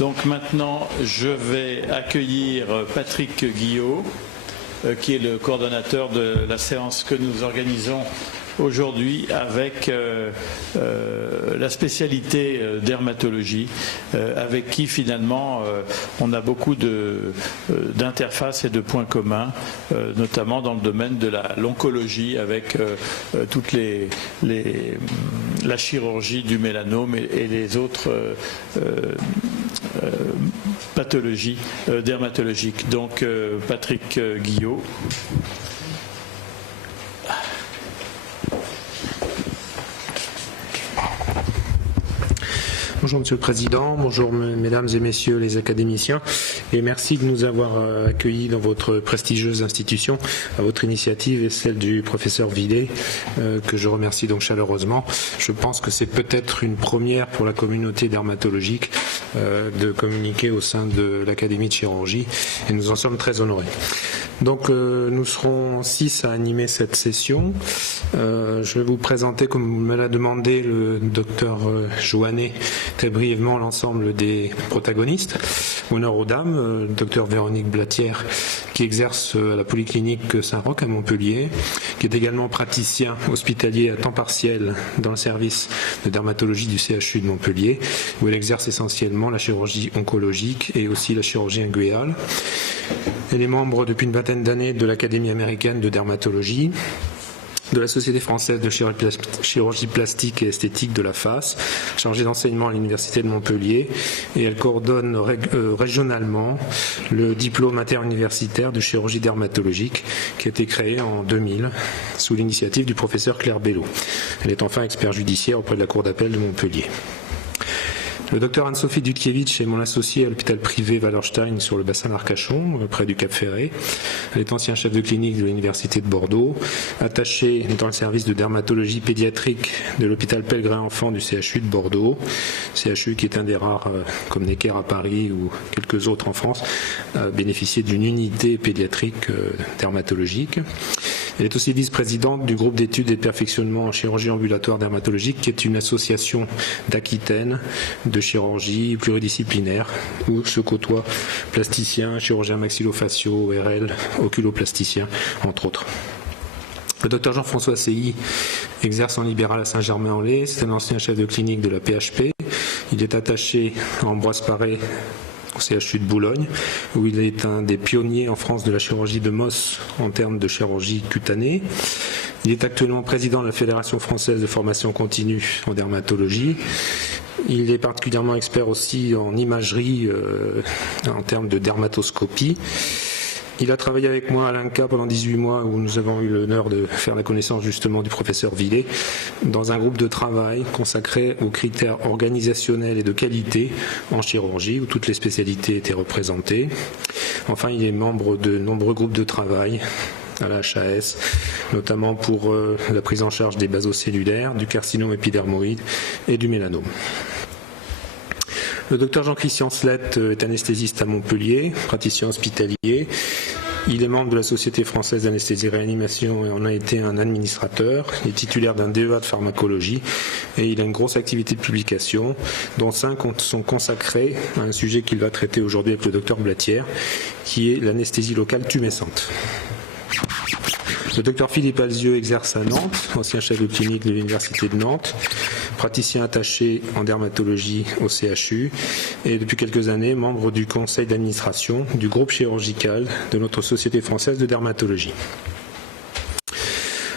Donc maintenant, je vais accueillir Patrick Guillot, qui est le coordonnateur de la séance que nous organisons aujourd'hui avec la spécialité dermatologie, avec qui finalement on a beaucoup d'interfaces et de points communs, notamment dans le domaine de l'oncologie avec toute la chirurgie du mélanome et les autres pathologies dermatologiques. Donc Patrick Guillot. Bonjour Monsieur le Président, bonjour Mesdames et Messieurs les académiciens et merci de nous avoir accueillis dans votre prestigieuse institution à votre initiative et celle du professeur Villet que je remercie donc chaleureusement. Je pense que c'est peut-être une première pour la communauté dermatologique de communiquer au sein de l'Académie de chirurgie et nous en sommes très honorés. Donc nous serons 6 à animer cette session. Je vais vous présenter, comme me l'a demandé le docteur Joannet, très brièvement l'ensemble des protagonistes. Honneur aux dames, docteur Véronique Blatière, qui exerce à la Polyclinique Saint-Roch à Montpellier, qui est également praticien hospitalier à temps partiel dans le service de dermatologie du CHU de Montpellier, où elle exerce essentiellement la chirurgie oncologique et aussi la chirurgie inguéale. Elle est membre depuis une vingtaine d'années de l'Académie américaine de dermatologie, de la Société française de chirurgie plastique et esthétique de la face, chargée d'enseignement à l'Université de Montpellier, et elle coordonne régionalement le diplôme interuniversitaire de chirurgie dermatologique qui a été créé en 2000 sous l'initiative du professeur Claire Bello. Elle est enfin expert judiciaire auprès de la Cour d'appel de Montpellier. Le docteur Anne-Sophie Dudkiewicz est mon associé à l'hôpital privé Wallerstein sur le bassin d'Arcachon, près du Cap Ferré. Elle est ancien chef de clinique de l'Université de Bordeaux, attachée dans le service de dermatologie pédiatrique de l'hôpital Pellegrin Enfants du CHU de Bordeaux. CHU qui est un des rares, comme Necker à Paris ou quelques autres en France, à bénéficier d'une unité pédiatrique dermatologique. Elle est aussi vice-présidente du groupe d'études et de perfectionnement en chirurgie ambulatoire dermatologique, qui est une association d'Aquitaine de chirurgie pluridisciplinaire, où se côtoient plasticiens, chirurgiens maxillofaciaux, ORL, oculoplasticiens, entre autres. Le docteur Jean-François Seilly exerce en libéral à Saint-Germain-en-Laye. C'est un ancien chef de clinique de la PHP. Il est attaché à Ambroise Paré au CHU de Boulogne, où il est un des pionniers en France de la chirurgie de Mohs en termes de chirurgie cutanée. Il est actuellement président de la Fédération française de formation continue en dermatologie. Il est particulièrement expert aussi en imagerie en termes de dermatoscopie. Il a travaillé avec moi à l'INCA pendant 18 mois où nous avons eu l'honneur de faire la connaissance justement du professeur Villet dans un groupe de travail consacré aux critères organisationnels et de qualité en chirurgie où toutes les spécialités étaient représentées. Enfin, il est membre de nombreux groupes de travail à la HAS, notamment pour la prise en charge des basocellulaires, du carcinome épidermoïde et du mélanome. Le docteur Jean-Christian Slett est anesthésiste à Montpellier, praticien hospitalier. Il est membre de la Société française d'anesthésie et réanimation et en a été un administrateur. Il est titulaire d'un DEA de pharmacologie et il a une grosse activité de publication, dont 5 sont consacrés à un sujet qu'il va traiter aujourd'hui avec le docteur Blatière, qui est l'anesthésie locale tumescente. Le docteur Philippe Alzieux exerce à Nantes, ancien chef de clinique de l'Université de Nantes, praticien attaché en dermatologie au CHU et depuis quelques années membre du conseil d'administration du groupe chirurgical de notre Société française de dermatologie.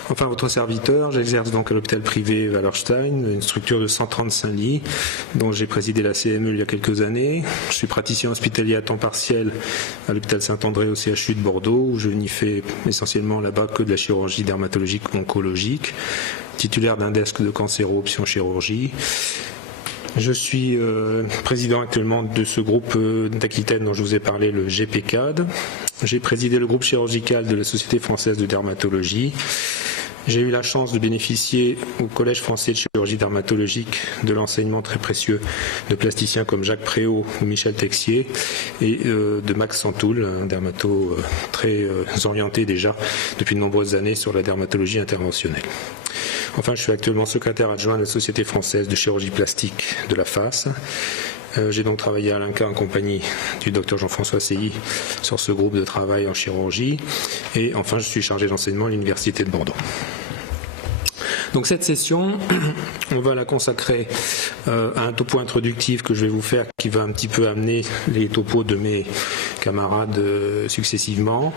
Enfin, votre serviteur, j'exerce donc à l'hôpital privé Wallerstein, une structure de 135 lits, dont j'ai présidé la CME il y a quelques années. Je suis praticien hospitalier à temps partiel à l'hôpital Saint-André au CHU de Bordeaux, où je n'y fais essentiellement là-bas que de la chirurgie dermatologique oncologique, titulaire d'un desk de cancéro-option chirurgie. Je suis président actuellement de ce groupe d'Aquitaine dont je vous ai parlé, le GPCAD. J'ai présidé le groupe chirurgical de la Société française de dermatologie. J'ai eu la chance de bénéficier au Collège français de chirurgie dermatologique de l'enseignement très précieux de plasticiens comme Jacques Préau ou Michel Texier et de Max Santoul, un dermato très orienté déjà depuis de nombreuses années sur la dermatologie interventionnelle. Enfin, je suis actuellement secrétaire adjoint de la Société française de chirurgie plastique de la face. J'ai donc travaillé à l'INCA en compagnie du docteur Jean-François Seilly sur ce groupe de travail en chirurgie. Et enfin, je suis chargé d'enseignement à l'Université de Bordeaux. Donc cette session, on va la consacrer à un topo introductif que je vais vous faire qui va un petit peu amener les topos de mes camarades successivement.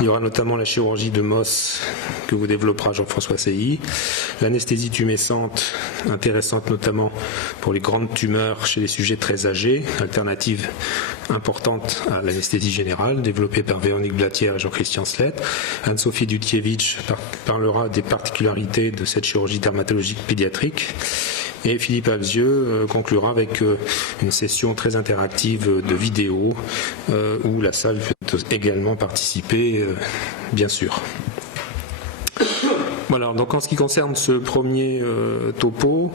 Il y aura notamment la chirurgie de Moss que vous développera Jean-François Seilly, l'anesthésie tumescente, intéressante notamment pour les grandes tumeurs chez les sujets très âgés, alternative importante à l'anesthésie générale, développée par Véronique Blatière et Jean-Christian Slett. Anne-Sophie Dutievich parlera des particularités de cette chirurgie dermatologique pédiatrique. Et Philippe Alzieux conclura avec une session très interactive de vidéos où la salle peut également participer, bien sûr. Voilà, donc en ce qui concerne ce premier topo,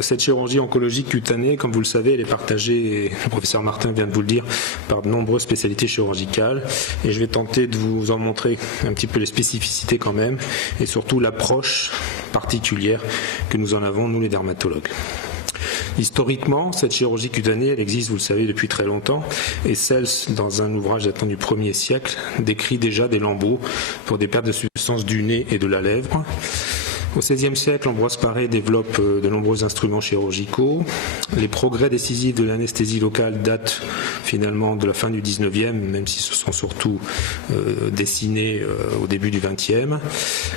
cette chirurgie oncologique cutanée, comme vous le savez, elle est partagée, et le professeur Martin vient de vous le dire, par de nombreuses spécialités chirurgicales. Et je vais tenter de vous en montrer un petit peu les spécificités quand même, et surtout l'approche particulière que nous en avons, nous les dermatologues. Historiquement, cette chirurgie cutanée, elle existe, vous le savez, depuis très longtemps, et Sels, dans un ouvrage datant du 1er siècle, décrit déjà des lambeaux pour des pertes de substance du nez et de la lèvre. Au XVIe siècle, Ambroise Paré développe de nombreux instruments chirurgicaux. Les progrès décisifs de l'anesthésie locale datent finalement de la fin du XIXe, même si ce sont surtout dessinés au début du XXe.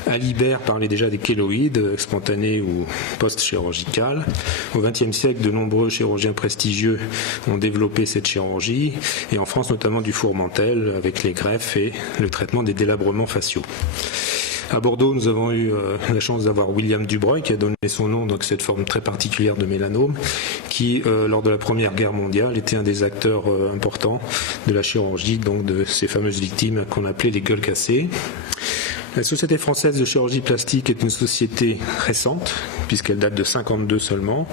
Alibert parlait déjà des kéloïdes, spontanés ou post-chirurgicales. Au XXe siècle, de nombreux chirurgiens prestigieux ont développé cette chirurgie, et en France notamment du Fourmentel, avec les greffes et le traitement des délabrements faciaux. À Bordeaux, nous avons eu la chance d'avoir William Dubreuil, qui a donné son nom, donc cette forme très particulière de mélanome, qui, lors de la Première Guerre mondiale, était un des acteurs importants de la chirurgie, donc de ces fameuses victimes qu'on appelait les gueules cassées. La Société française de chirurgie plastique est une société récente, puisqu'elle date de 1952 seulement.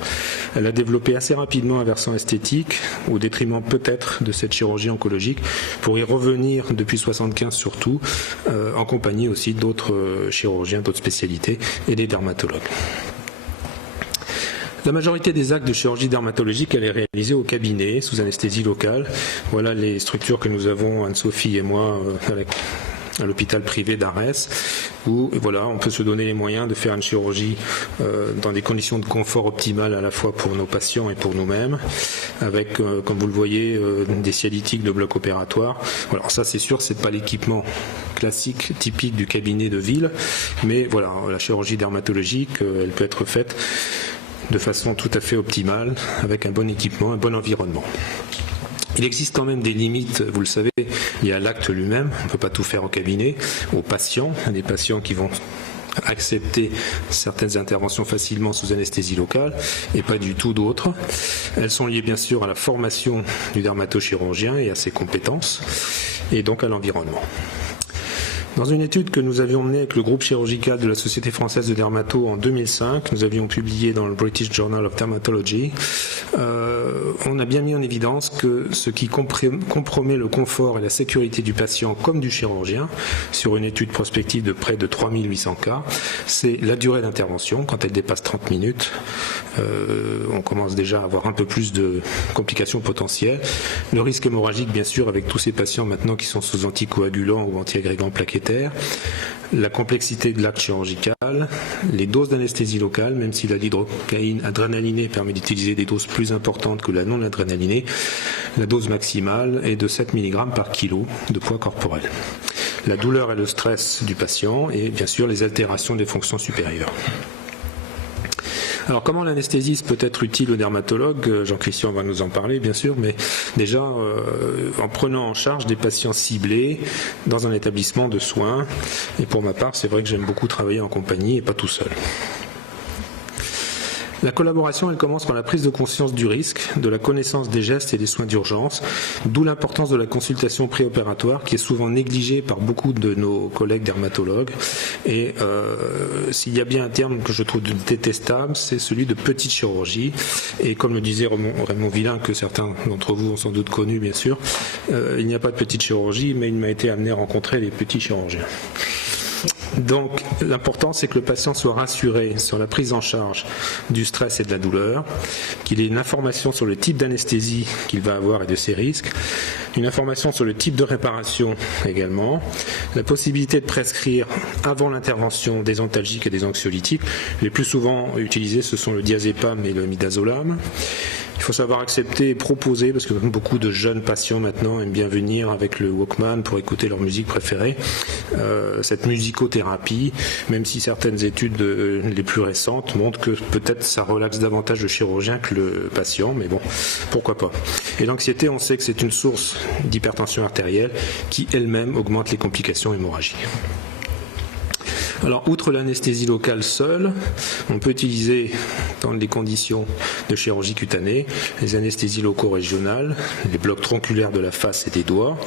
Elle a développé assez rapidement un versant esthétique, au détriment peut-être de cette chirurgie oncologique, pour y revenir depuis 1975 surtout, en compagnie aussi d'autres chirurgiens, d'autres spécialités et des dermatologues. La majorité des actes de chirurgie dermatologique, elle est réalisée au cabinet, sous anesthésie locale. Voilà les structures que nous avons, Anne-Sophie et moi, à l'hôpital privé d'Arès, où voilà, on peut se donner les moyens de faire une chirurgie dans des conditions de confort optimales à la fois pour nos patients et pour nous-mêmes, avec, comme vous le voyez, des cialytiques de bloc opératoire. Alors ça, c'est sûr, c'est pas l'équipement classique, typique du cabinet de ville, mais voilà, la chirurgie dermatologique, elle peut être faite de façon tout à fait optimale, avec un bon équipement, un bon environnement. Il existe quand même des limites, vous le savez, il y a l'acte lui-même, on ne peut pas tout faire au cabinet, aux patients, il y a des patients qui vont accepter certaines interventions facilement sous anesthésie locale et pas du tout d'autres. Elles sont liées bien sûr à la formation du dermatochirurgien et à ses compétences, et donc à l'environnement. Dans une étude que nous avions menée avec le groupe chirurgical de la Société française de dermato en 2005, nous avions publié dans le British Journal of Dermatology, on a bien mis en évidence que ce qui compromet le confort et la sécurité du patient comme du chirurgien, sur une étude prospective de près de 3800 cas, c'est la durée d'intervention. Quand elle dépasse 30 minutes, on commence déjà à avoir un peu plus de complications potentielles. Le risque hémorragique, bien sûr, avec tous ces patients maintenant qui sont sous anticoagulants ou antiagrégants plaquettaires, la complexité de l'acte chirurgical, les doses d'anesthésie locale, même si la lidocaïne adrénalinée permet d'utiliser des doses plus importantes que la non adrénalinée, la dose maximale est de 7 mg par kilo de poids corporel. La douleur et le stress du patient et bien sûr les altérations des fonctions supérieures. Alors comment l'anesthésiste peut être utile au dermatologue? Jean-Christian va nous en parler bien sûr, mais déjà en prenant en charge des patients ciblés dans un établissement de soins. Et pour ma part, c'est vrai que j'aime beaucoup travailler en compagnie et pas tout seul. La collaboration, elle commence par la prise de conscience du risque, de la connaissance des gestes et des soins d'urgence, d'où l'importance de la consultation préopératoire qui est souvent négligée par beaucoup de nos collègues dermatologues. Et s'il y a bien un terme que je trouve détestable, c'est celui de petite chirurgie. Et comme le disait Raymond Villain, que certains d'entre vous ont sans doute connu bien sûr, il n'y a pas de petite chirurgie, mais il m'a été amené à rencontrer les petits chirurgiens. Donc l'important c'est que le patient soit rassuré sur la prise en charge du stress et de la douleur, qu'il ait une information sur le type d'anesthésie qu'il va avoir et de ses risques, une information sur le type de réparation également, la possibilité de prescrire avant l'intervention des antalgiques et des anxiolytiques. Les plus souvent utilisés ce sont le diazépam et le midazolam. Il faut savoir accepter et proposer, parce que beaucoup de jeunes patients maintenant aiment bien venir avec le Walkman pour écouter leur musique préférée, cette musicothérapie, même si certaines études les plus récentes montrent que peut-être ça relaxe davantage le chirurgien que le patient, mais bon, pourquoi pas. Et l'anxiété, on sait que c'est une source d'hypertension artérielle qui elle-même augmente les complications hémorragiques. Alors, outre l'anesthésie locale seule, on peut utiliser, dans les conditions de chirurgie cutanée, les anesthésies locaux-régionales, les blocs tronculaires de la face et des doigts,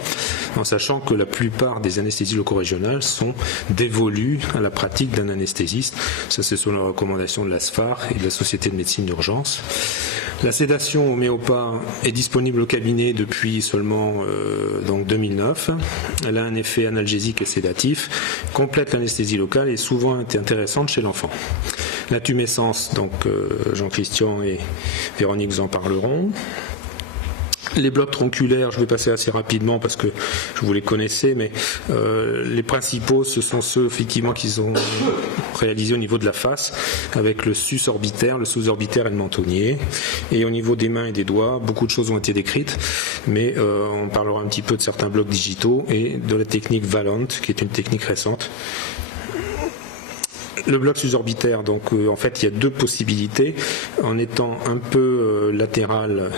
en sachant que la plupart des anesthésies locaux-régionales sont dévolues à la pratique d'un anesthésiste. Ça, c'est selon la recommandation de l'ASFAR et de la Société de médecine d'urgence. La sédation homéopathe est disponible au cabinet depuis seulement 2009. Elle a un effet analgésique et sédatif, complète l'anesthésie locale et souvent intéressante chez l'enfant. La tumescence, donc Jean-Christian et Véronique vous en parleront. Les blocs tronculaires, je vais passer assez rapidement parce que vous les connaissez, mais les principaux, ce sont ceux effectivement qui sont réalisés au niveau de la face, avec le sus-orbitaire, le sous-orbitaire et le mentonnier. Et au niveau des mains et des doigts, beaucoup de choses ont été décrites, mais on parlera un petit peu de certains blocs digitaux et de la technique Valant, qui est une technique récente. Le bloc susorbitaire, donc en fait il y a deux possibilités, en étant un peu latéral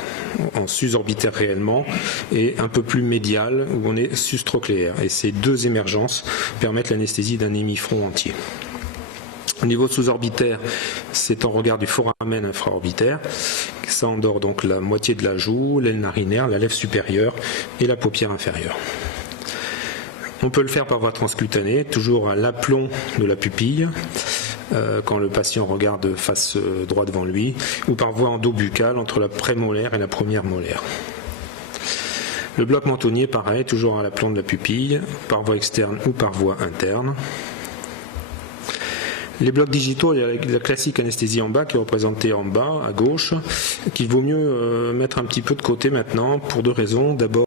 en susorbitaire réellement et un peu plus médial où on est sustrochléaire. Et ces deux émergences permettent l'anesthésie d'un hémifront entier. Au niveau sous-orbitaire, c'est en regard du foramen infraorbitaire. Ça endort donc la moitié de la joue, l'aile narinaire, la lèvre supérieure et la paupière inférieure. On peut le faire par voie transcutanée, toujours à l'aplomb de la pupille, quand le patient regarde face droit devant lui, ou par voie endobuccale entre la prémolaire et la première molaire. Le bloc mentonnier, pareil, toujours à l'aplomb de la pupille, par voie externe ou par voie interne. Les blocs digitaux, il y a la classique anesthésie en bas qui est représentée en bas, à gauche, qu'il vaut mieux mettre un petit peu de côté maintenant pour deux raisons. D'abord,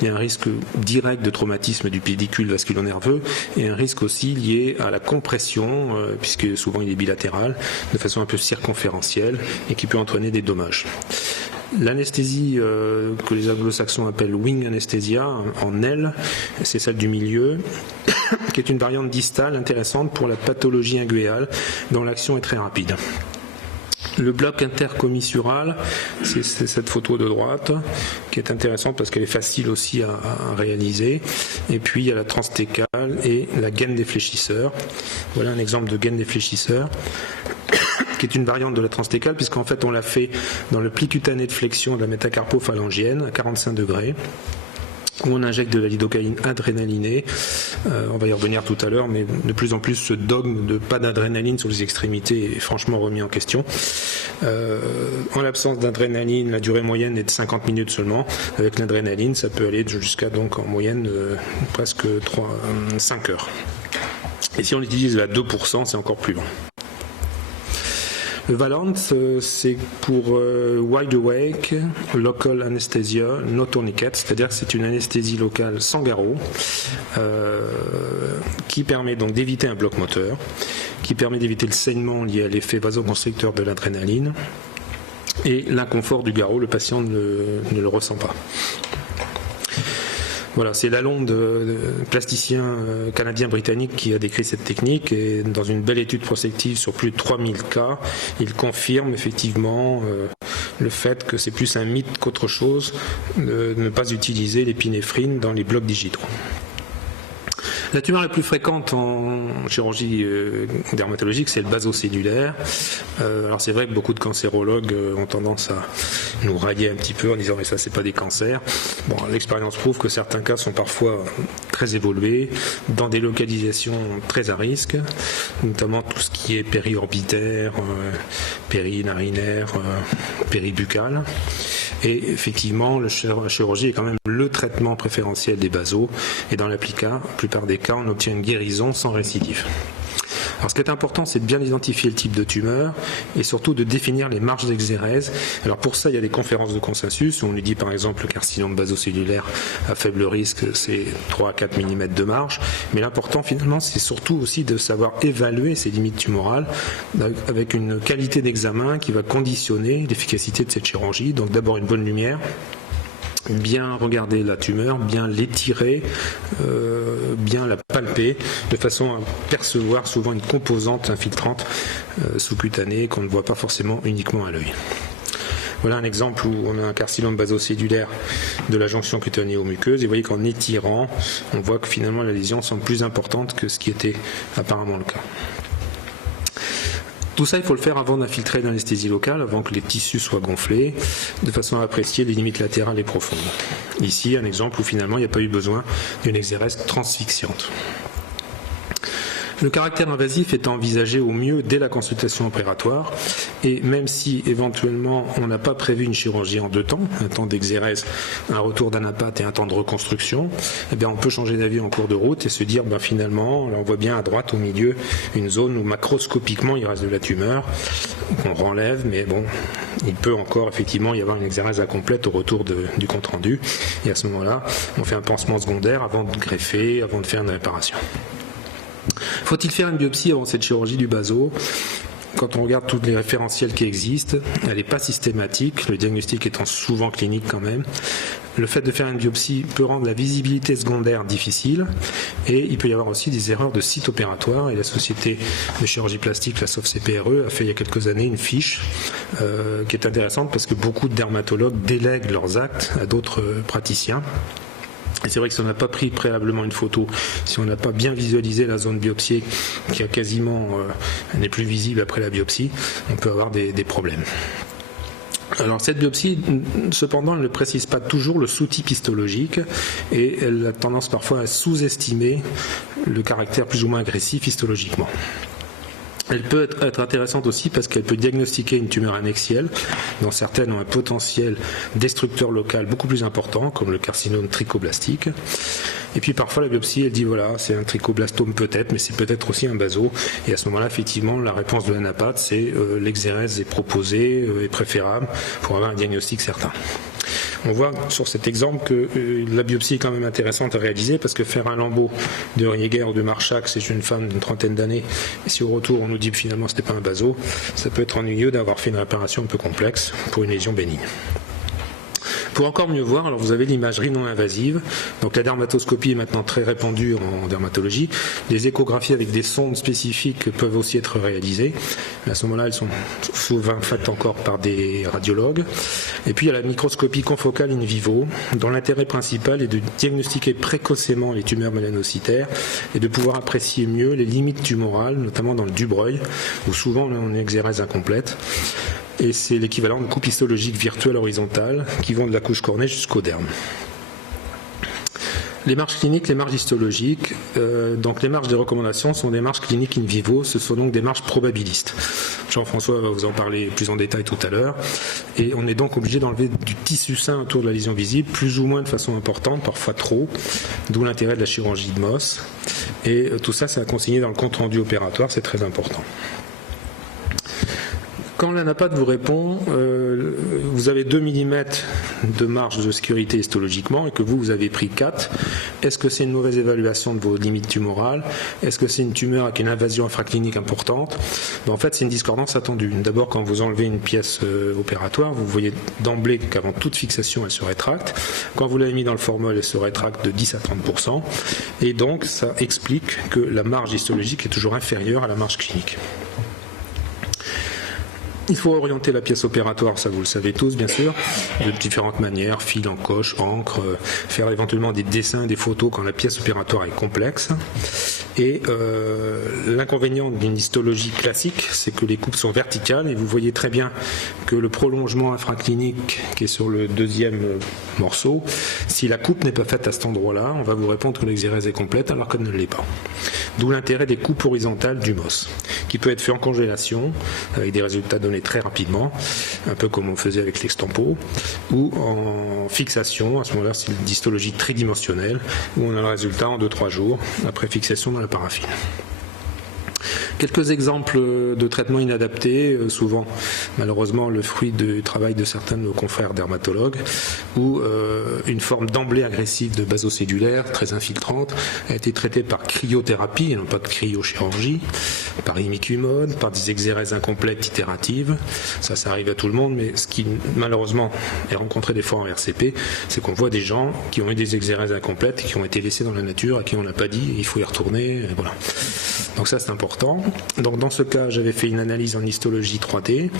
il y a un risque direct de traumatisme du pédicule vasculo-nerveux et un risque aussi lié à la compression, puisque souvent il est bilatéral, de façon un peu circonférentielle et qui peut entraîner des dommages. L'anesthésie que les anglo-saxons appellent wing anesthesia, en L, c'est celle du milieu, qui est une variante distale intéressante pour la pathologie inguéale dont l'action est très rapide. Le bloc intercommissural, c'est cette photo de droite qui est intéressante parce qu'elle est facile aussi à réaliser. Et puis il y a la transtécale et la gaine défléchisseur. Voilà un exemple de gaine défléchisseur qui est une variante de la transtécale puisqu'en fait on l'a fait dans le pli cutané de flexion de la métacarpophalangienne à 45 degrés. Où on injecte de la lidocaïne adrénalinée. On va y revenir tout à l'heure, mais de plus en plus ce dogme de pas d'adrénaline sur les extrémités est franchement remis en question. En l'absence d'adrénaline, la durée moyenne est de 50 minutes seulement. Avec l'adrénaline, ça peut aller jusqu'à donc en moyenne presque 5 heures. Et si on l'utilise à 2%, c'est encore plus long. Le Valant, c'est pour Wide Awake Local Anesthesia No Tourniquet, c'est-à-dire que c'est une anesthésie locale sans garrot qui permet donc d'éviter un bloc moteur, qui permet d'éviter le saignement lié à l'effet vasoconstricteur de l'adrénaline et l'inconfort du garrot, le patient ne le ressent pas. Voilà, c'est Lalonde, plasticien canadien-britannique, qui a décrit cette technique et dans une belle étude prospective sur plus de 3000 cas, il confirme effectivement le fait que c'est plus un mythe qu'autre chose de ne pas utiliser l'épinéphrine dans les blocs digitaux. La tumeur la plus fréquente en chirurgie dermatologique, c'est le basocellulaire. Alors c'est vrai que beaucoup de cancérologues ont tendance à nous railler un petit peu en disant mais ça c'est pas des cancers. Bon, l'expérience prouve que certains cas sont parfois très évolués, dans des localisations très à risque, notamment tout ce qui est périorbitaire, périnarinaire, péribuccal. Et effectivement, la chirurgie est quand même le traitement préférentiel des basaux et dans la plupart des cas, on obtient une guérison sans récidive. Alors ce qui est important, c'est de bien identifier le type de tumeur et surtout de définir les marges d'exérèse. Alors pour ça, il y a des conférences de consensus où on lui dit par exemple le carcinome basocellulaire à faible risque, c'est 3 à 4 mm de marge. Mais l'important finalement, c'est surtout aussi de savoir évaluer ces limites tumorales avec une qualité d'examen qui va conditionner l'efficacité de cette chirurgie. Donc d'abord une bonne lumière, bien regarder la tumeur, bien l'étirer, bien la palper, de façon à percevoir souvent une composante infiltrante sous-cutanée qu'on ne voit pas forcément uniquement à l'œil. Voilà un exemple où on a un carcinome basocellulaire de la jonction cutanéo-muqueuse et vous voyez qu'en étirant, on voit que finalement la lésion semble plus importante que ce qui était apparemment le cas. Tout ça, il faut le faire avant d'infiltrer l'anesthésie locale, avant que les tissus soient gonflés, de façon à apprécier les limites latérales et profondes. Ici, un exemple où finalement il n'y a pas eu besoin d'une exérèse transfixiante. Le caractère invasif est envisagé au mieux dès la consultation opératoire et même si éventuellement on n'a pas prévu une chirurgie en 2 temps, un temps d'exérèse, un retour d'anapathe et un temps de reconstruction, eh bien on peut changer d'avis en cours de route et se dire finalement, là on voit bien à droite au milieu une zone où macroscopiquement il reste de la tumeur, qu'on renlève, mais bon, il peut encore effectivement y avoir une exérèse incomplète au retour du compte rendu et à ce moment-là, on fait un pansement secondaire avant de greffer, avant de faire une réparation. Faut-il faire une biopsie avant cette chirurgie du baso ? Quand on regarde tous les référentiels qui existent, elle n'est pas systématique, le diagnostic étant souvent clinique quand même. Le fait de faire une biopsie peut rendre la visibilité secondaire difficile et il peut y avoir aussi des erreurs de site opératoire et la société de chirurgie plastique, la SOFCPRE, a fait il y a quelques années une fiche qui est intéressante parce que beaucoup de dermatologues délèguent leurs actes à d'autres praticiens. Et c'est vrai que si on n'a pas pris préalablement une photo, si on n'a pas bien visualisé la zone biopsiée qui a quasiment n'est plus visible après la biopsie, on peut avoir des problèmes. Alors cette biopsie, cependant, elle ne précise pas toujours le sous-type histologique et elle a tendance parfois à sous-estimer le caractère plus ou moins agressif histologiquement. Elle peut être intéressante aussi parce qu'elle peut diagnostiquer une tumeur annexielle, dont certaines ont un potentiel destructeur local beaucoup plus important, comme le carcinome trichoblastique. Et puis parfois la biopsie, elle dit voilà, c'est un trichoblastome peut-être, mais c'est peut-être aussi un baso. Et à ce moment-là, effectivement, la réponse de l'anapathe, c'est l'exérèse est proposée, est préférable pour avoir un diagnostic certain. On voit sur cet exemple que la biopsie est quand même intéressante à réaliser parce que faire un lambeau de Rieger ou de Marchak, c'est une femme d'une 30aine d'années, et si au retour on nous dit que finalement ce n'était pas un baso, ça peut être ennuyeux d'avoir fait une réparation un peu complexe pour une lésion bénigne. Pour encore mieux voir, alors vous avez l'imagerie non invasive. Donc la dermatoscopie est maintenant très répandue en dermatologie. Les échographies avec des sondes spécifiques peuvent aussi être réalisées. À ce moment-là, elles sont souvent faites encore par des radiologues. Et puis il y a la microscopie confocale in vivo, dont l'intérêt principal est de diagnostiquer précocement les tumeurs mélanocytaires et de pouvoir apprécier mieux les limites tumorales, notamment dans le dubreuil, où souvent on a une exérèse incomplète. Et c'est l'équivalent de coupes histologiques virtuelles horizontales qui vont de la couche cornée jusqu'au derme. Les marges cliniques, les marges histologiques, donc les marges des recommandations sont des marges cliniques in vivo, ce sont donc des marges probabilistes. Jean-François va vous en parler plus en détail tout à l'heure. Et on est donc obligé d'enlever du tissu sain autour de la lésion visible, plus ou moins de façon importante, parfois trop, d'où l'intérêt de la chirurgie de Mohs. Et tout ça, c'est à consigner dans le compte rendu opératoire, c'est très important. Quand l'anapathe vous répond, vous avez 2 mm de marge de sécurité histologiquement et que vous avez pris 4, est-ce que c'est une mauvaise évaluation de vos limites tumorales ? Est-ce que c'est une tumeur avec une invasion infraclinique importante ? En fait, c'est une discordance attendue. D'abord, quand vous enlevez une pièce opératoire, vous voyez d'emblée qu'avant toute fixation, elle se rétracte. Quand vous l'avez mis dans le formol, elle se rétracte de 10 à 30%. Et donc, ça explique que la marge histologique est toujours inférieure à la marge clinique. Il faut orienter la pièce opératoire, ça vous le savez tous bien sûr, de différentes manières, fil, encoche, encre, faire éventuellement des dessins, des photos quand la pièce opératoire est complexe. Et l'inconvénient d'une histologie classique, c'est que les coupes sont verticales et vous voyez très bien que le prolongement infraclinique qui est sur le deuxième morceau, si la coupe n'est pas faite à cet endroit-là, on va vous répondre que l'exérèse est complète alors qu'elle ne l'est pas. D'où l'intérêt des coupes horizontales du MOS, qui peut être fait en congélation, avec des résultats donnés très rapidement, un peu comme on faisait avec l'extempo, ou en fixation, à ce moment-là c'est une histologie tridimensionnelle, où on a le résultat en 2-3 jours, après fixation dans la paraffine. Quelques exemples de traitements inadaptés, souvent malheureusement le fruit du travail de certains de nos confrères dermatologues, où une forme d'emblée agressive de basocellulaire très infiltrante a été traitée par cryothérapie et non pas de cryochirurgie, par imiquimod, par des exérèses incomplètes itératives. Ça arrive à tout le monde, mais ce qui malheureusement est rencontré des fois en RCP, c'est qu'on voit des gens qui ont eu des exérèses incomplètes, qui ont été laissés dans la nature, à qui on n'a pas dit, il faut y retourner, et voilà. Donc ça c'est important. Donc dans ce cas, j'avais fait une analyse en histologie 3D.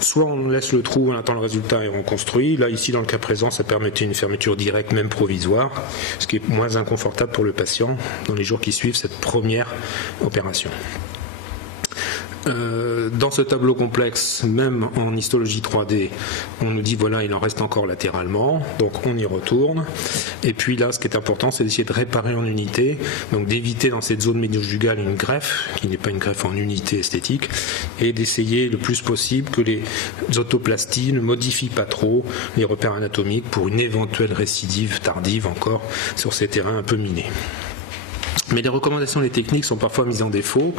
Soit on laisse le trou, on attend le résultat et on reconstruit. Là, ici, dans le cas présent, ça permettait une fermeture directe, même provisoire, ce qui est moins inconfortable pour le patient dans les jours qui suivent cette première opération. Dans ce tableau complexe, même en histologie 3D, on nous dit voilà, il en reste encore latéralement, donc on y retourne. Et puis là, ce qui est important, c'est d'essayer de réparer en unité, donc d'éviter dans cette zone médiojugale une greffe, qui n'est pas une greffe en unité esthétique, et d'essayer le plus possible que les autoplasties ne modifient pas trop les repères anatomiques pour une éventuelle récidive tardive encore sur ces terrains un peu minés. Mais les recommandations des techniques sont parfois mises en défaut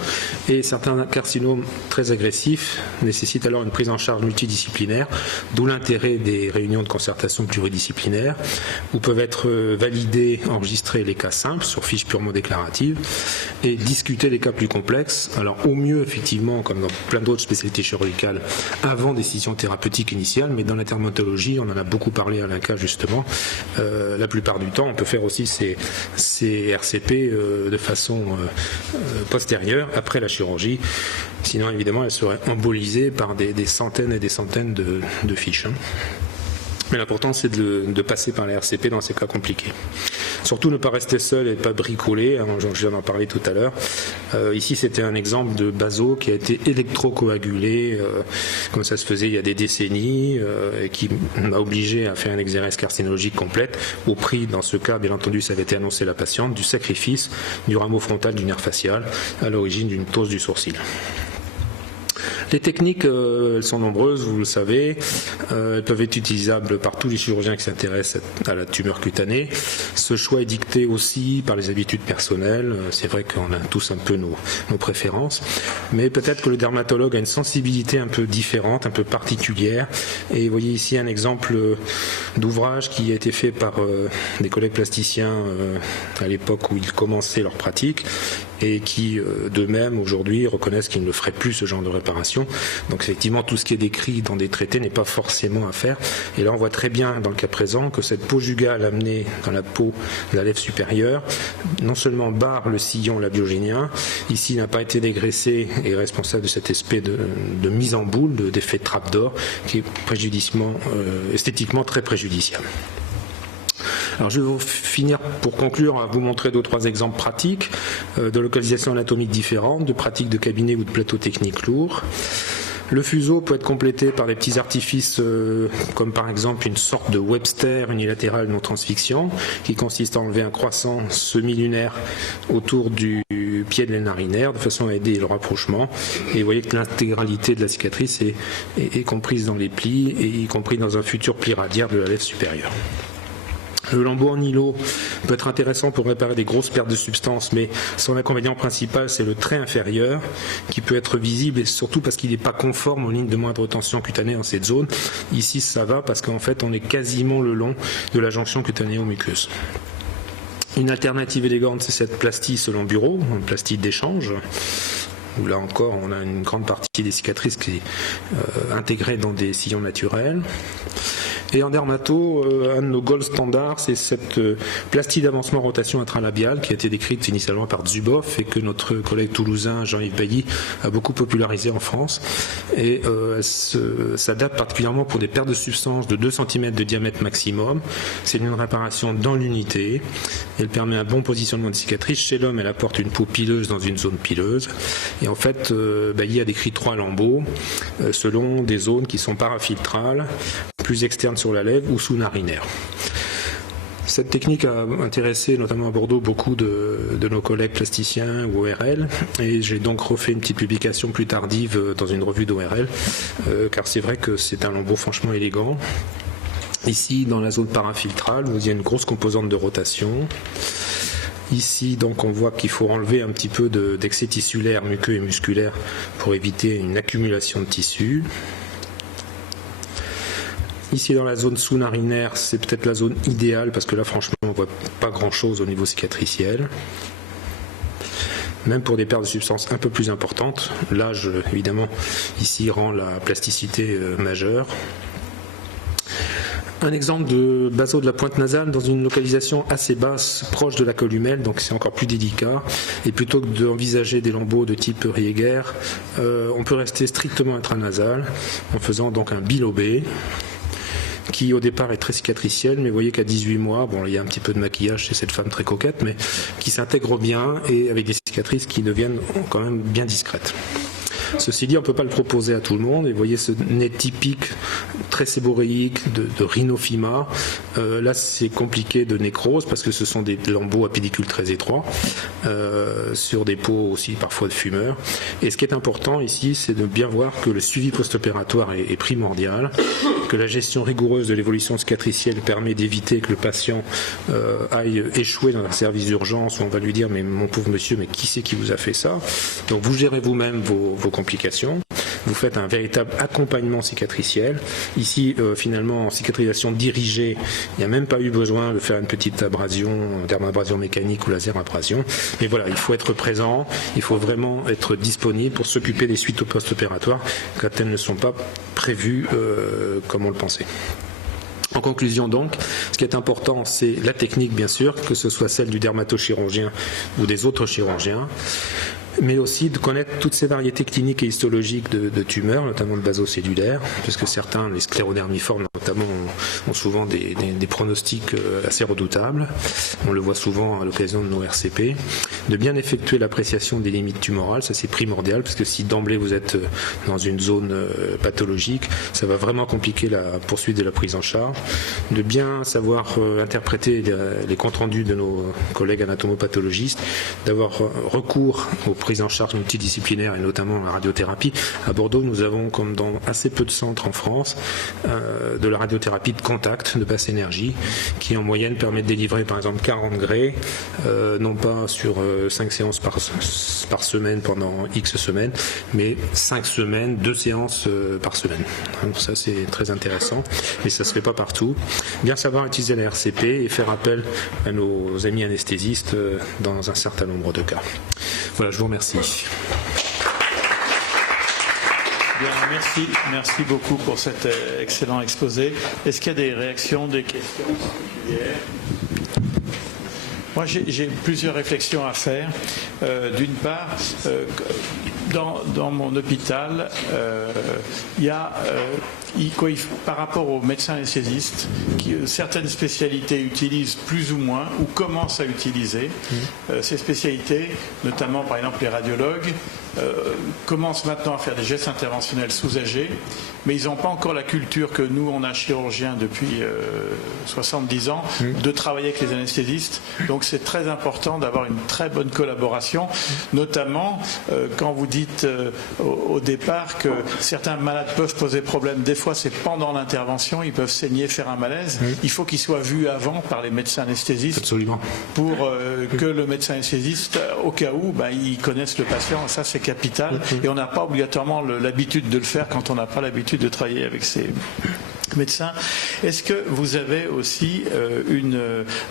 et certains carcinomes très agressifs nécessitent alors une prise en charge multidisciplinaire, d'où l'intérêt des réunions de concertation pluridisciplinaires où peuvent être validés, enregistrés les cas simples sur fiches purement déclaratives et discuter des cas plus complexes. Alors au mieux effectivement, comme dans plein d'autres spécialités chirurgicales, avant décision thérapeutique initiale, mais dans la dermatologie, on en a beaucoup parlé à l'INCA justement, la plupart du temps on peut faire aussi ces RCP de façon postérieure, après la chirurgie. Sinon, évidemment, elle serait embolisée par des centaines et des centaines de fiches. Mais l'important, c'est de passer par la RCP dans ces cas compliqués. Surtout ne pas rester seul et ne pas bricoler, je viens d'en parler tout à l'heure. Ici, c'était un exemple de baso qui a été électrocoagulé, comme ça se faisait il y a des décennies, et qui m'a obligé à faire une exérèse carcinologique complète, au prix, dans ce cas, bien entendu, ça avait été annoncé à la patiente, du sacrifice du rameau frontal du nerf facial, à l'origine d'une ptose du sourcil. Les techniques, elles sont nombreuses, vous le savez, elles peuvent être utilisables par tous les chirurgiens qui s'intéressent à la tumeur cutanée. Ce choix est dicté aussi par les habitudes personnelles, c'est vrai qu'on a tous un peu nos préférences, mais peut-être que le dermatologue a une sensibilité un peu différente, un peu particulière, et vous voyez ici un exemple d'ouvrage qui a été fait par des collègues plasticiens à l'époque où ils commençaient leur pratique, et qui d'eux-mêmes aujourd'hui reconnaissent qu'ils ne feraient plus ce genre de réparation. Donc effectivement tout ce qui est décrit dans des traités n'est pas forcément à faire, et là on voit très bien dans le cas présent que cette peau jugale amenée dans la peau de la lèvre supérieure non seulement barre le sillon labiogénien, ici n'a pas été dégraissé et est responsable de cet aspect de mise en boule, d'effet de trappe d'or qui est esthétiquement très préjudiciable. Alors je vais vous finir pour conclure à vous montrer 2 ou 3 exemples pratiques de localisation anatomique différentes, de pratiques de cabinet ou de plateau technique lourd. Le fuseau peut être complété par des petits artifices comme par exemple une sorte de Webster unilatéral non transfixiant qui consiste à enlever un croissant semi-lunaire autour du pied de l'aine narinaire de façon à aider le rapprochement. Et vous voyez que l'intégralité de la cicatrice est comprise dans les plis et y compris dans un futur pli radiaire de la lèvre supérieure. Le lambeau en îlot peut être intéressant pour réparer des grosses pertes de substance, mais son inconvénient principal, c'est le trait inférieur, qui peut être visible, et surtout parce qu'il n'est pas conforme aux lignes de moindre tension cutanée dans cette zone. Ici, ça va, parce qu'en fait, on est quasiment le long de la jonction cutanée-muqueuse. Une alternative élégante, c'est cette plastie selon bureau, une plastie d'échange, où là encore, on a une grande partie des cicatrices qui est intégrée dans des sillons naturels. Et en dermato, un de nos gold standards, c'est cette plastie d'avancement rotation intralabiale qui a été décrite initialement par Zuboff et que notre collègue toulousain Jean-Yves Bailly a beaucoup popularisé en France. Et elle s'adapte particulièrement pour des pertes de substance de 2 cm de diamètre maximum. C'est une réparation dans l'unité. Elle permet un bon positionnement de cicatrice. Chez l'homme, elle apporte une peau pileuse dans une zone pileuse. Et en fait, Bailly a décrit 3 lambeaux selon des zones qui sont parafiltrales, plus externes sur la lèvre ou sous-narinaires. Cette technique a intéressé notamment à Bordeaux beaucoup de nos collègues plasticiens ou ORL, et j'ai donc refait une petite publication plus tardive dans une revue d'ORL, car c'est vrai que c'est un lambeau franchement élégant. Ici, dans la zone parafiltrale, il y a une grosse composante de rotation. Ici, donc, on voit qu'il faut enlever un petit peu d'excès tissulaire, muqueux et musculaire pour éviter une accumulation de tissu. Ici, dans la zone sous-narinaire, c'est peut-être la zone idéale parce que là, franchement, on ne voit pas grand-chose au niveau cicatriciel. Même pour des pertes de substances un peu plus importantes. L'âge, évidemment, ici rend la plasticité majeure. Un exemple de baso de la pointe nasale dans une localisation assez basse, proche de la columelle, donc c'est encore plus délicat. Et plutôt que d'envisager des lambeaux de type Rieger, on peut rester strictement intranasal en faisant donc un bilobé, qui au départ est très cicatricielle, mais vous voyez qu'à 18 mois, bon, il y a un petit peu de maquillage chez cette femme très coquette, mais qui s'intègre bien et avec des cicatrices qui deviennent quand même bien discrètes. Ceci dit, on ne peut pas le proposer à tout le monde. Et vous voyez ce nez typique, très séboréique, de rhinophyma. Là, c'est compliqué de nécrose parce que ce sont des lambeaux à pédicule très étroits, sur des peaux aussi parfois de fumeurs. Et ce qui est important ici, c'est de bien voir que le suivi post-opératoire est primordial, que la gestion rigoureuse de l'évolution cicatricielle permet d'éviter que le patient aille échouer dans un service d'urgence où on va lui dire « mais mon pauvre monsieur, mais qui c'est qui vous a fait ça ?» Donc vous gérez vous-même vos complications. Vous faites un véritable accompagnement cicatriciel. Ici, finalement, en cicatrisation dirigée, il n'y a même pas eu besoin de faire une petite abrasion, dermabrasion mécanique ou laser abrasion. Mais voilà, il faut être présent, il faut vraiment être disponible pour s'occuper des suites post-opératoires quand elles ne sont pas prévues comme on le pensait. En conclusion donc, ce qui est important, c'est la technique bien sûr, que ce soit celle du dermatochirurgien ou des autres chirurgiens, mais aussi de connaître toutes ces variétés cliniques et histologiques de tumeurs, notamment de basocellulaires, puisque certains, les sclérodermiformes notamment, ont souvent des pronostics assez redoutables. On le voit souvent à l'occasion de nos RCP. De bien effectuer l'appréciation des limites tumorales, ça c'est primordial, parce que si d'emblée vous êtes dans une zone pathologique, ça va vraiment compliquer la poursuite de la prise en charge. De bien savoir interpréter les comptes rendus de nos collègues anatomopathologistes, d'avoir recours aux prise en charge multidisciplinaire et notamment la radiothérapie. À Bordeaux, nous avons, comme dans assez peu de centres en France, de la radiothérapie de contact, de basse énergie, qui en moyenne permet de délivrer par exemple 40 grès, non pas sur 5 séances par semaine pendant X semaines, mais 5 semaines, 2 séances par semaine. Donc ça c'est très intéressant, mais ça ne se fait pas partout. Bien savoir utiliser la RCP et faire appel à nos amis anesthésistes dans un certain nombre de cas. Voilà, je vous remercie. Bien, merci beaucoup pour cet excellent exposé. Est-ce qu'il y a des réactions, des questions particulières ? Moi, j'ai plusieurs réflexions à faire. D'une part, dans mon hôpital, il y a, par rapport aux médecins anesthésistes, certaines spécialités utilisent plus ou moins, ou commencent à utiliser ces spécialités, notamment par exemple les radiologues, commencent maintenant à faire des gestes interventionnels sous-âgés, mais ils n'ont pas encore la culture que nous, on a chirurgiens depuis 70 ans, de travailler avec les anesthésistes. Donc c'est très important d'avoir une très bonne collaboration, notamment quand vous dites au départ que certains malades peuvent poser problème. Des fois, c'est pendant l'intervention, ils peuvent saigner, faire un malaise. Il faut qu'ils soient vus avant par les médecins anesthésistes. Absolument. Pour que le médecin anesthésiste, au cas où, ils connaissent le patient. Ça, c'est capital. Et on n'a pas obligatoirement l'habitude de le faire quand on n'a pas l'habitude de travailler avec ces médecin. Est-ce que vous avez aussi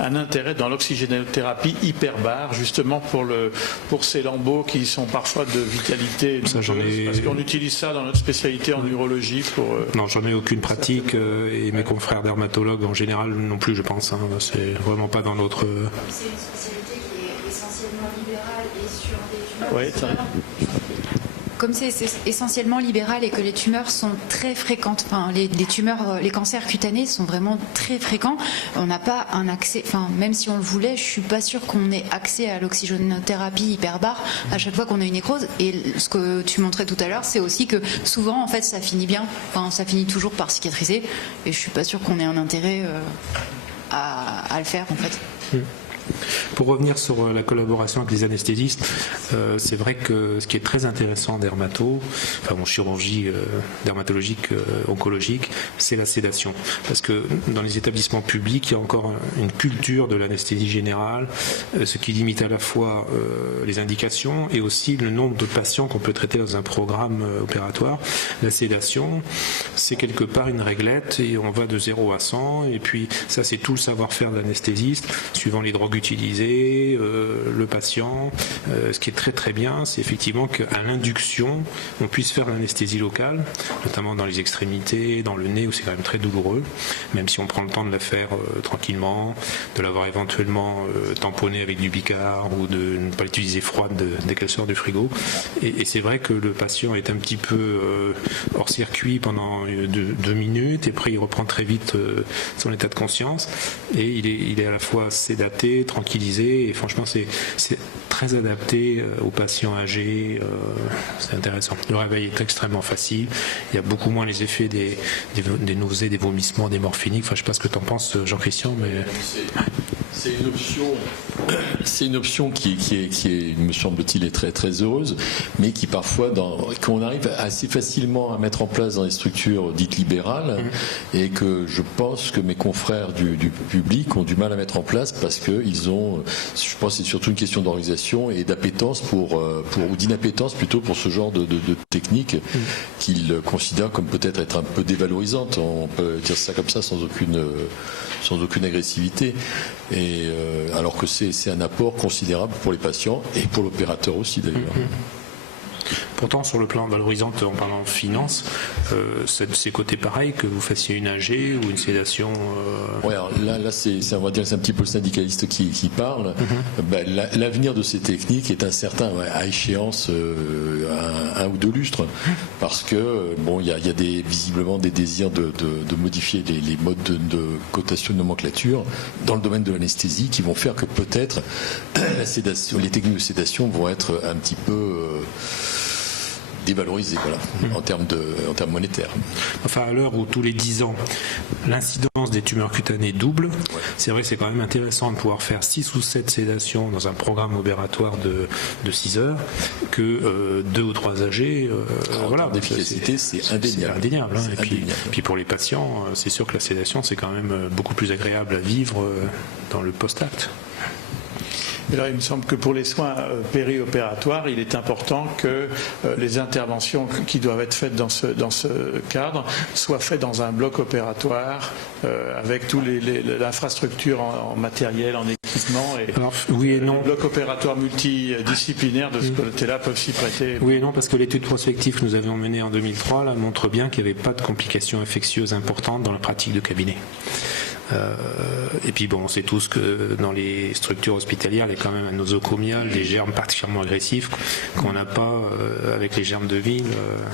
un intérêt dans l'oxygénothérapie hyperbare, justement pour ces lambeaux qui sont parfois de vitalité douteuse, parce qu'on utilise ça dans notre spécialité en urologie Non, j'en ai aucune pratique et mes confrères dermatologues en général non plus, je pense. Hein. C'est vraiment pas dans notre... C'est une spécialité qui est essentiellement libérale et sur des tumeurs... Oui, ça... Comme c'est essentiellement libéral et que les tumeurs sont très fréquentes, enfin les tumeurs, les cancers cutanés sont vraiment très fréquents, on n'a pas un accès, enfin même si on le voulait, je suis pas sûre qu'on ait accès à l'oxygénothérapie hyperbare à chaque fois qu'on a une nécrose. Et ce que tu montrais tout à l'heure, c'est aussi que souvent en fait ça finit bien, enfin ça finit toujours par cicatriser, et je suis pas sûre qu'on ait un intérêt à le faire en fait. Pour revenir sur la collaboration avec les anesthésistes, c'est vrai que ce qui est très intéressant en chirurgie dermatologique, oncologique, c'est la sédation. Parce que dans les établissements publics, il y a encore une culture de l'anesthésie générale, ce qui limite à la fois les indications et aussi le nombre de patients qu'on peut traiter dans un programme opératoire. La sédation, c'est quelque part une réglette et on va de 0 à 100, et puis ça c'est tout le savoir-faire de l'anesthésiste, suivant les drogues utilisées, le patient. Ce qui est très très bien, c'est effectivement qu'à l'induction, on puisse faire l'anesthésie locale, notamment dans les extrémités, dans le nez où c'est quand même très douloureux, même si on prend le temps de la faire tranquillement, de l'avoir éventuellement tamponnée avec du bicard ou de ne pas l'utiliser froide dès qu'elle sort du frigo. Et c'est vrai que le patient est un petit peu hors circuit pendant 2 minutes et après il reprend très vite son état de conscience et il est à la fois sédaté, tranquillisé, et franchement c'est très adapté aux patients âgés, c'est intéressant. Le réveil est extrêmement facile, il y a beaucoup moins les effets des nausées, des vomissements, des morphiniques. Enfin, je ne sais pas ce que tu en penses, Jean-Christian, mais... C'est une option qui est, me semble-t-il, est très très heureuse, mais qui parfois, qu'on arrive assez facilement à mettre en place dans les structures dites libérales, et que je pense que mes confrères du public ont du mal à mettre en place parce que ils ont, je pense, que c'est surtout une question d'organisation et d'appétence ou d'inappétence plutôt pour ce genre de technique qu'ils considèrent comme peut-être être un peu dévalorisante. On peut dire ça comme ça sans aucune agressivité. Et alors que c'est un apport considérable pour les patients et pour l'opérateur aussi d'ailleurs. Pourtant, sur le plan valorisant, en parlant finance, c'est côté pareil que vous fassiez une AG ou une sédation. Ouais, alors là on va dire c'est un petit peu le syndicaliste qui parle. L'avenir de ces techniques est incertain, à échéance un ou 2 lustres, parce que il y a visiblement des désirs de modifier les modes de cotation de nomenclature dans le domaine de l'anesthésie qui vont faire que peut-être les techniques de sédation vont être un petit peu dévalorisé, en termes monétaires. Enfin, à l'heure où tous les 10 ans, l'incidence des tumeurs cutanées double, c'est vrai que c'est quand même intéressant de pouvoir faire 6 ou 7 sédations dans un programme opératoire de 6 heures que 2 ou 3 AG. En termes d'efficacité, c'est indéniable. C'est indéniable. Et puis pour les patients, c'est sûr que la sédation, c'est quand même beaucoup plus agréable à vivre dans le post-acte. Et là, il me semble que pour les soins périopératoires, il est important que les interventions qui doivent être faites dans ce cadre soient faites dans un bloc opératoire avec toute l'infrastructure en matériel, en équipement. Et alors, oui et non. Les blocs opératoires multidisciplinaires de ce côté-là peuvent s'y prêter. Oui et non, parce que l'étude prospective que nous avions menée en 2003 là, montre bien qu'il n'y avait pas de complications infectieuses importantes dans la pratique de cabinet. Et puis on sait tous que dans les structures hospitalières, il y a quand même un nosocomial, des germes particulièrement agressifs qu'on n'a pas avec les germes de vigne.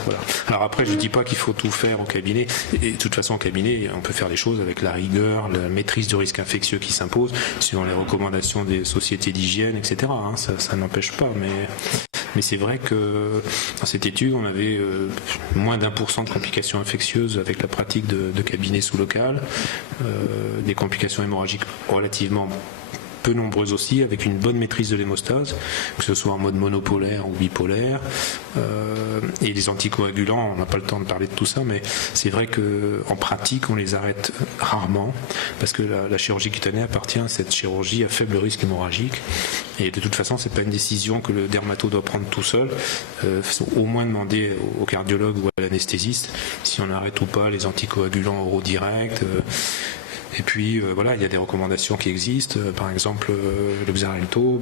Voilà. Alors après, je dis pas qu'il faut tout faire au cabinet. Et de toute façon, au cabinet, on peut faire les choses avec la rigueur, la maîtrise du risque infectieux qui s'impose, suivant les recommandations des sociétés d'hygiène, etc. Ça n'empêche pas, mais c'est vrai que dans cette étude, on avait moins d'1% de complications infectieuses avec la pratique de cabinet sous-local, des complications hémorragiques relativement peu nombreuses aussi, avec une bonne maîtrise de l'hémostase, que ce soit en mode monopolaire ou bipolaire. Et les anticoagulants, on n'a pas le temps de parler de tout ça, mais c'est vrai qu'en pratique, on les arrête rarement, parce que la chirurgie cutanée appartient à cette chirurgie à faible risque hémorragique. Et de toute façon, c'est pas une décision que le dermato doit prendre tout seul. Faut au moins demander au cardiologue ou à l'anesthésiste si on arrête ou pas les anticoagulants oraux directs. Et puis voilà, il y a des recommandations qui existent. Par exemple, le Xarelto,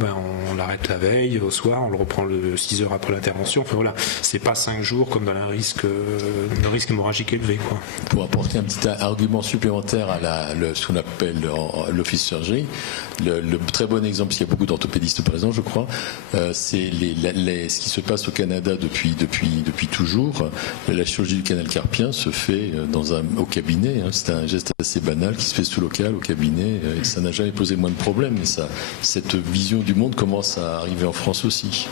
on l'arrête la veille, au soir, on le reprend 6 heures après l'intervention. Enfin voilà, c'est pas 5 jours comme dans le risque hémorragique élevé, quoi. Pour apporter un petit argument supplémentaire à ce qu'on appelle l'office surgery, le très bon exemple, parce qu'il y a beaucoup d'orthopédistes présents, je crois, c'est ce qui se passe au Canada depuis toujours. La chirurgie du canal carpien se fait au cabinet. C'est un geste assez banal qui se fait sous local, au cabinet, et ça n'a jamais posé moins de problèmes. Mais cette vision du monde commence à arriver en France aussi.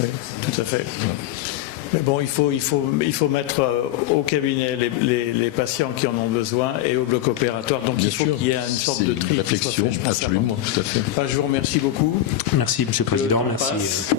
Oui, tout à fait. Ouais. Mais bon, il faut mettre au cabinet les patients qui en ont besoin et au bloc opératoire. Donc Bien il faut sûr, qu'il y ait une sorte de tri. Réflexion, absolument, tout à fait. Je vous remercie beaucoup. Merci, Monsieur le Président. Merci.